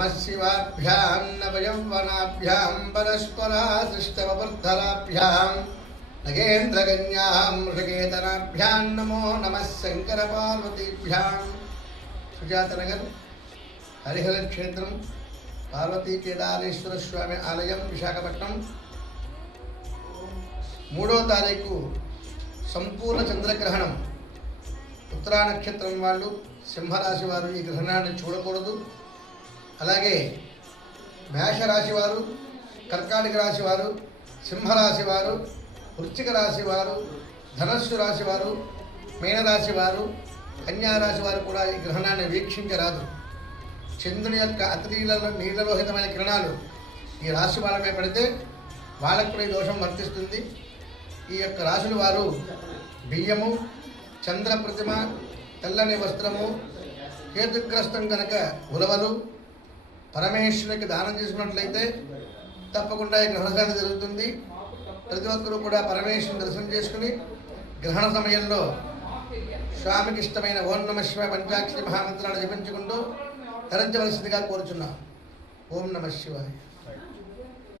नमः शिवाभ्यां नवयौवनाभ्यां परस्परासृष्टवपुर्धराभ्यां नगेन्द्रकन्यां मृषकेतनाभ्यां नमो नमः शङ्करपार्वतीभ्यां। सुजातनगर हरिहर क्षेत्रं पार्वती केदारेश्वर स्वामी आलयं विशाखपट्टनं 3వ తారీఖు సంపూర్ణ చంద్రగ్రహణం. ఉత్తరా నక్షత్రం వాళ్ళు సింహరాశి వారు ఈ గ్రహణాన్ని చూడకూడదు. అలాగే మేషరాశి వారు, కర్కాటక రాశి వారు, సింహరాశి వారు, వృశ్చిక రాశి వారు, ధనస్సు రాశి వారు, మీనరాశి వారు, కన్యారాశి వారు కూడా ఈ గ్రహణాన్ని వీక్షించరాదు. చంద్రుని యొక్క అతి నీలలోహితమైన కిరణాలు ఈ రాశి వాళ్ళపై పడితే వాళ్ళకు కూడా ఈ దోషం వర్తిస్తుంది. ఈ యొక్క రాశుల వారు బియ్యము, చంద్ర ప్రతిమ, తెల్లని వస్త్రము, కేతుగ్రస్తం కనుక ఉలవలు పరమేశ్వరునికి దానం చేసుకున్నట్లయితే తప్పకుండా ఈ గ్రహణశాంతి జరుగుతుంది. ప్రతి ఒక్కరూ కూడా పరమేశ్వరుని దర్శనం చేసుకుని గ్రహణ సమయంలో స్వామికి ఇష్టమైన ఓం నమః శివాయ పంచాక్షరి మహామంత్రాన్ని జపించుకుంటూ ధరించవలసిందిగా కోరుచున్నాం. ఓం నమః శివాయ.